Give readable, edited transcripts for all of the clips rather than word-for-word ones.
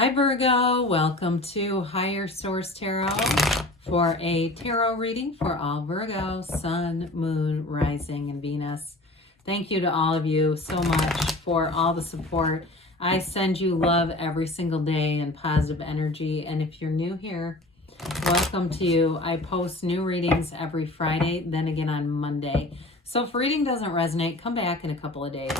Hi Virgo, welcome to Higher Source Tarot for a tarot reading for all Virgo, Sun, Moon, Rising, and Venus. Thank you to all of you so much for all the support. I send you love every single day and positive energy. And if you're new here, welcome to you. I post new readings every Friday, then again on Monday. So if reading doesn't resonate, come back in a couple of days.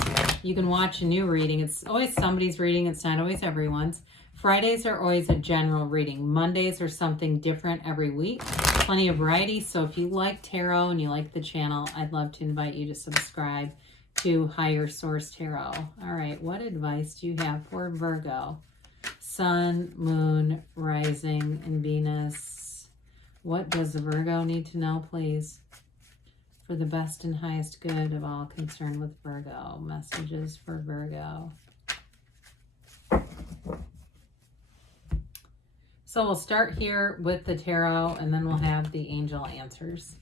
You can watch a new reading. It's always somebody's reading. It's not always everyone's. Fridays are always a general reading. Mondays are something different every week. Plenty of variety. So if you like tarot and you like the channel, I'd love to invite you to subscribe to Higher Source Tarot. All right, what advice do you have for Virgo? Sun, Moon, Rising, and Venus. What does the Virgo need to know, please? For the best and highest good of all concerned with Virgo. Messages for Virgo. So we'll start here with the tarot and then we'll have the angel answers.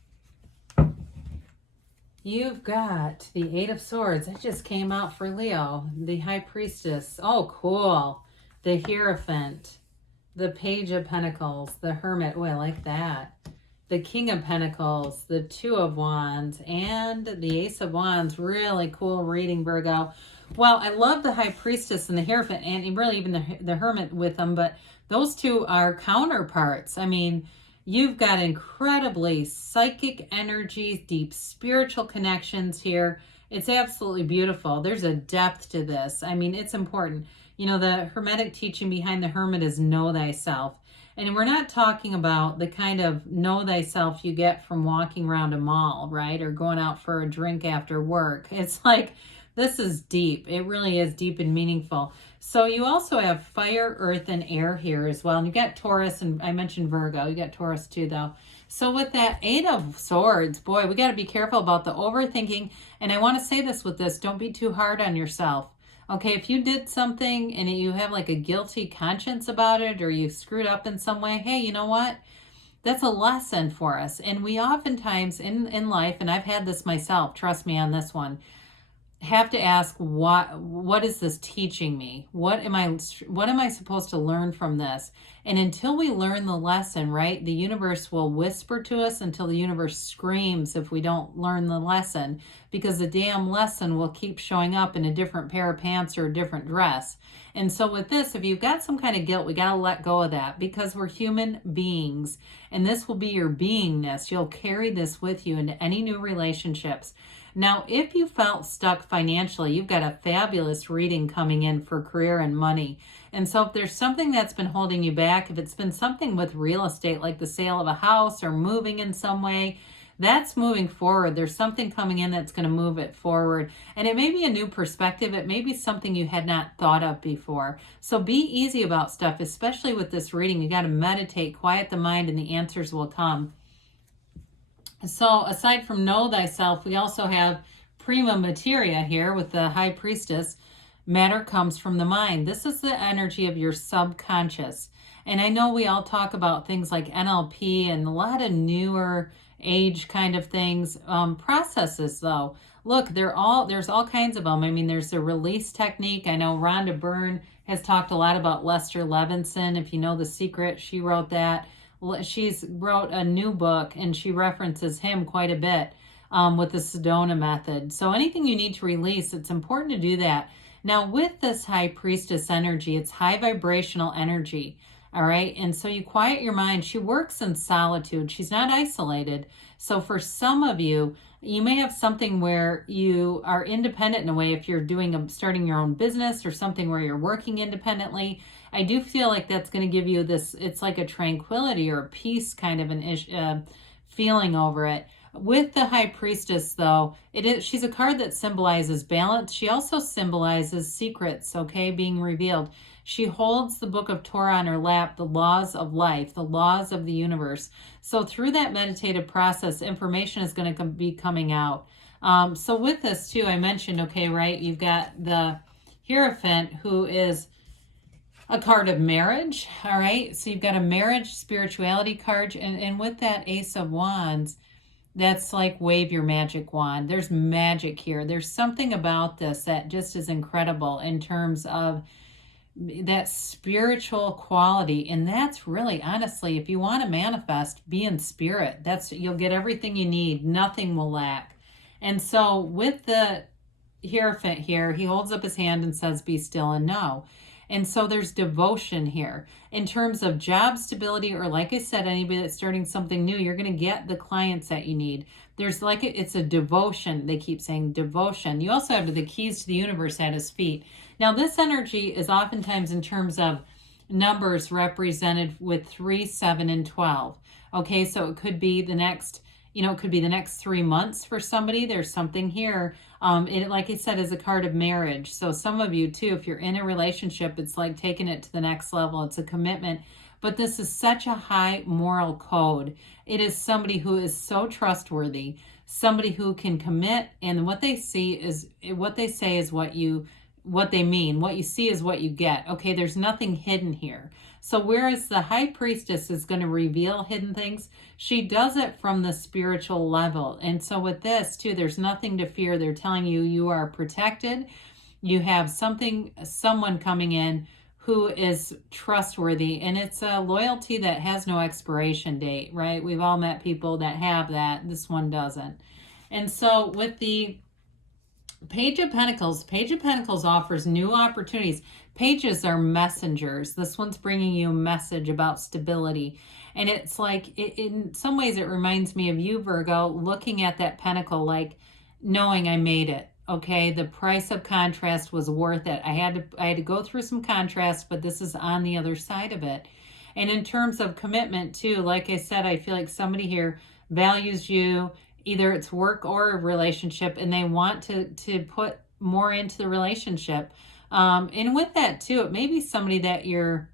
You've got the Eight of Swords. That just came out for Leo. The High Priestess. Oh, cool. The Hierophant. The Page of Pentacles. The Hermit. Oh, I like that. The King of Pentacles. The Two of Wands. And the Ace of Wands. Really cool reading, Virgo. Well, I love the High Priestess and the Hierophant, and really even the Hermit with them, but those two are counterparts. I mean, you've got incredibly psychic energies, deep spiritual connections here. It's absolutely beautiful. There's a depth to this. I mean, it's important. You know, the Hermetic teaching behind the Hermit is know thyself. And we're not talking about the kind of know thyself you get from walking around a mall, right? Or going out for a drink after work. It's like, this is deep. It really is deep and meaningful. So you also have fire, earth, and air here as well. And you got Taurus, and I mentioned Virgo. You got Taurus too, though. So with that Eight of Swords, boy, we got to be careful about the overthinking. And I want to say this with this. Don't be too hard on yourself. Okay, if you did something and you have like a guilty conscience about it, or you screwed up in some way, hey, you know what? That's a lesson for us. And we oftentimes in life, and I've had this myself, trust me on this one, have to ask, what is this teaching me? What am I supposed to learn from this? And until we learn the lesson, right, the universe will whisper to us until the universe screams if we don't learn the lesson, because the damn lesson will keep showing up in a different pair of pants or a different dress. And so with this, if you've got some kind of guilt, we got to let go of that, because we're human beings, and this will be your beingness. You'll carry this with you into any new relationships. Now, if you felt stuck financially, you've got a fabulous reading coming in for career and money. And so if there's something that's been holding you back, if it's been something with real estate, like the sale of a house or moving in some way, that's moving forward. There's something coming in that's going to move it forward. And it may be a new perspective. It may be something you had not thought of before. So be easy about stuff, especially with this reading. You got to meditate, quiet the mind, and the answers will come. So aside from know thyself, we also have prima materia here with the High Priestess. Matter comes from the mind. This is the energy of your subconscious. And I know we all talk about things like NLP and a lot of newer age kind of things. Processes, though. Look, there's all kinds of them. I mean, there's the release technique. I know Rhonda Byrne has talked a lot about Lester Levinson. If you know The Secret, she wrote that. She's wrote a new book, and she references him quite a bit with the Sedona method. So anything you need to release, it's important to do that. Now, with this High Priestess energy, it's high vibrational energy, all right? And so you quiet your mind. She works in solitude. She's not isolated. So for some of you, you may have something where you are independent in a way if you're starting your own business or something where you're working independently. I do feel like that's going to give you this, it's like a tranquility or a peace kind of an feeling over it. With the High Priestess, though, she's a card that symbolizes balance. She also symbolizes secrets, okay, being revealed. She holds the book of Torah on her lap, the laws of life, the laws of the universe. So through that meditative process, information is going to be coming out. So with this, too, I mentioned, okay, right, you've got the Hierophant, who is a card of marriage, all right? So you've got a marriage spirituality card, and with that Ace of Wands, that's like wave your magic wand. There's magic here. There's something about this that just is incredible in terms of that spiritual quality. And that's really, honestly, if you want to manifest, be in spirit. You'll get everything you need. Nothing will lack. And so with the Hierophant here, he holds up his hand and says, be still and know. And so there's devotion here. In terms of job stability, or like I said, anybody that's starting something new, you're going to get the clients that you need. There's it's a devotion. They keep saying devotion. You also have the keys to the universe at his feet. Now, this energy is oftentimes in terms of numbers represented with 3, 7, and 12. Okay, so it could be the next, it could be the next 3 months for somebody. There's something here. It, like I said, is a card of marriage. So some of you too, if you're in a relationship, it's like taking it to the next level. It's a commitment. But this is such a high moral code. It is somebody who is so trustworthy, somebody who can commit, and what they say is what they mean. What you see is what you get. Okay, there's nothing hidden here. So whereas the high priestess is going to reveal hidden things, she does it from the spiritual level. And so with this too, there's nothing to fear. They're telling you you are protected. You have someone coming in who is trustworthy, and it's a loyalty that has no expiration date, right? We've all met people that have that. This one doesn't. And so with the Page of Pentacles offers new opportunities. Pages are messengers. This one's bringing you a message about stability. And it's like, in some ways, it reminds me of you, Virgo, looking at that pentacle, like knowing I made it. Okay, the price of contrast was worth it. I had to go through some contrast, but this is on the other side of it. And in terms of commitment too, like I said, I feel like somebody here values you. Either it's work or a relationship, and they want to put more into the relationship. And with that too, it may be somebody that you're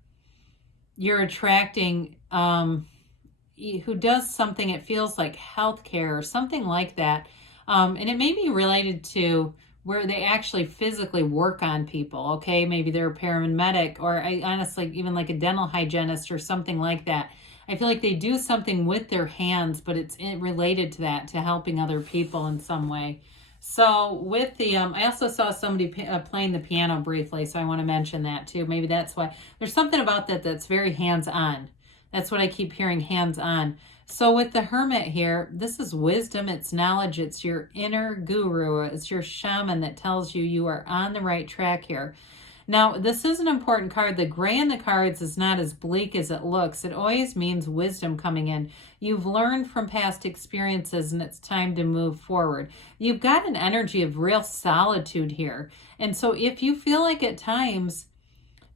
attracting who does something, it feels like healthcare or something like that. And it may be related to where they actually physically work on people. Okay, maybe they're a paramedic, or honestly, even like a dental hygienist or something like that. I feel like they do something with their hands, but it's related to that, to helping other people in some way. So with the, I also saw somebody playing the piano briefly, so I want to mention that too. Maybe that's why. There's something about that that's very hands-on. That's what I keep hearing, hands-on. So with the Hermit here, this is wisdom, it's knowledge, it's your inner guru, it's your shaman that tells you you are on the right track here. Now, this is an important card. The gray in the cards is not as bleak as it looks. It always means wisdom coming in. You've learned from past experiences, and it's time to move forward. You've got an energy of real solitude here. And so if you feel like at times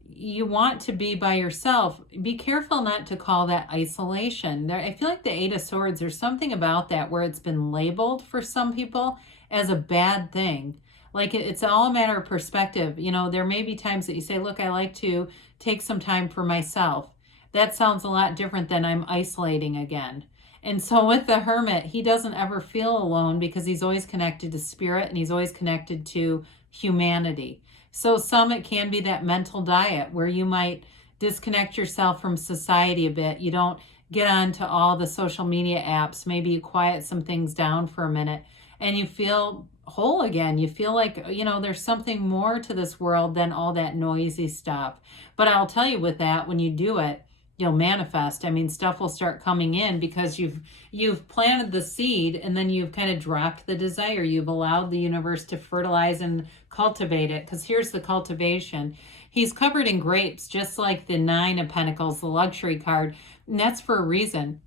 you want to be by yourself, be careful not to call that isolation. I feel like the Eight of Swords, there's something about that where it's been labeled for some people as a bad thing. Like it's all a matter of perspective. There may be times that you say, look, I like to take some time for myself. That sounds a lot different than I'm isolating again. And so with the Hermit, he doesn't ever feel alone because he's always connected to spirit and he's always connected to humanity. So it can be that mental diet where you might disconnect yourself from society a bit. You don't get onto all the social media apps. Maybe you quiet some things down for a minute and you feel whole again. You feel like, there's something more to this world than all that noisy stuff. But I'll tell you, with that, when you do it, you'll manifest. I mean, stuff will start coming in because you've planted the seed and then you've kind of dropped the desire. You've allowed the universe to fertilize and cultivate it. Because here's the cultivation. He's covered in grapes, just like the Nine of Pentacles, the luxury card. And that's for a reason.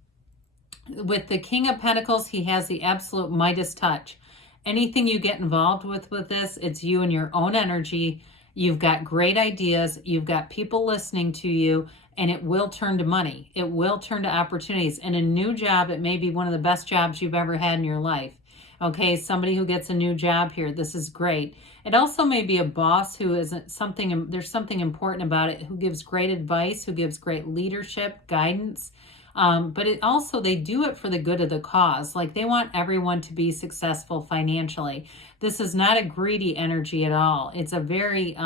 With the King of Pentacles, he has the absolute Midas touch. Anything you get involved with this, it's you and your own energy. You've got great ideas. You've got people listening to you, and it will turn to money. It will turn to opportunities. And a new job, it may be one of the best jobs you've ever had in your life. Okay, somebody who gets a new job here, this is great. It also may be a boss who isn't something, there's something important about it, who gives great advice, who gives great leadership, guidance. But it also, they do it for the good of the cause. Like they want everyone to be successful financially. This is not a greedy energy at all. It's a very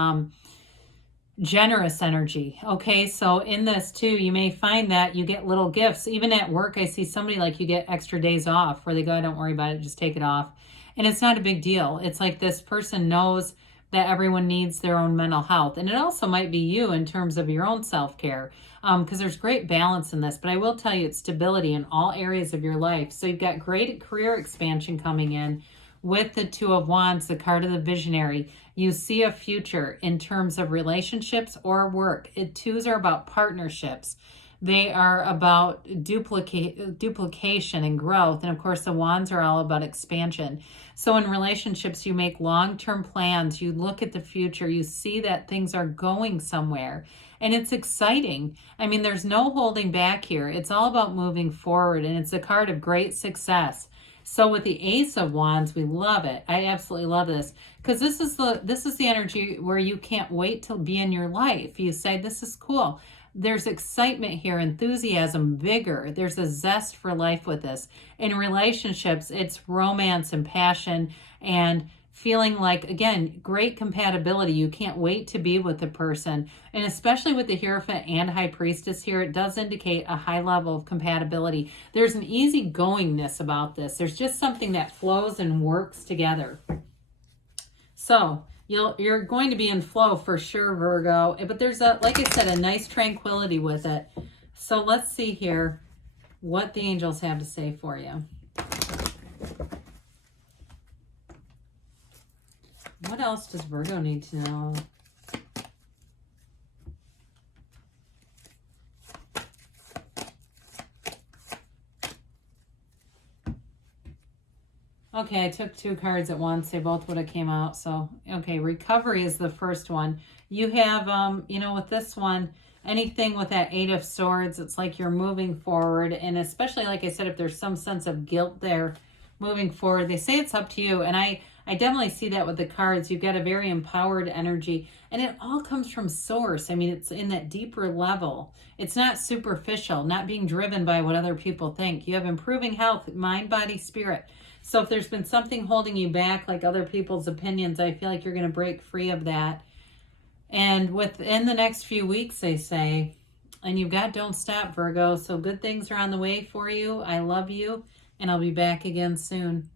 generous energy. Okay, so in this too, you may find that you get little gifts. Even at work, I see somebody like you get extra days off where they go, don't worry about it, just take it off. And it's not a big deal. It's like this person knows that everyone needs their own mental health. And it also might be you in terms of your own self-care, because there's great balance in this. But I will tell you, it's stability in all areas of your life. So you've got great career expansion coming in with the Two of Wands, the card of the visionary. You see a future in terms of relationships or work. Twos are about partnerships. They are about duplication and growth. And of course, the wands are all about expansion. So in relationships, you make long-term plans. You look at the future. You see that things are going somewhere. And it's exciting. I mean, there's no holding back here. It's all about moving forward. And it's a card of great success. So with the Ace of Wands, we love it. I absolutely love this, because this is the energy where you can't wait to be in your life. You say, this is cool. There's excitement here, enthusiasm, vigor. There's a zest for life with this. In relationships, it's romance and passion and feeling like, again, great compatibility. You can't wait to be with the person. And especially with the Hierophant and High Priestess here, it does indicate a high level of compatibility. There's an easygoingness about this. There's just something that flows and works together. So you're going to be in flow for sure, Virgo. But there's, like I said, a nice tranquility with it. So let's see here what the angels have to say for you. What else does Virgo need to know? Okay, I took two cards at once. They both would have came out. So, okay, recovery is the first one. You have, you know, with this one, anything with that Eight of Swords, it's like you're moving forward. And especially, like I said, if there's some sense of guilt there, moving forward, they say it's up to you. And I definitely see that with the cards. You've got a very empowered energy, and it all comes from source. I mean, it's in that deeper level. It's not superficial, not being driven by what other people think. You have improving health, mind, body, spirit. So if there's been something holding you back, like other people's opinions, I feel like you're going to break free of that. And within the next few weeks, they say, and you've got Don't Stop, Virgo. So good things are on the way for you. I love you, and I'll be back again soon.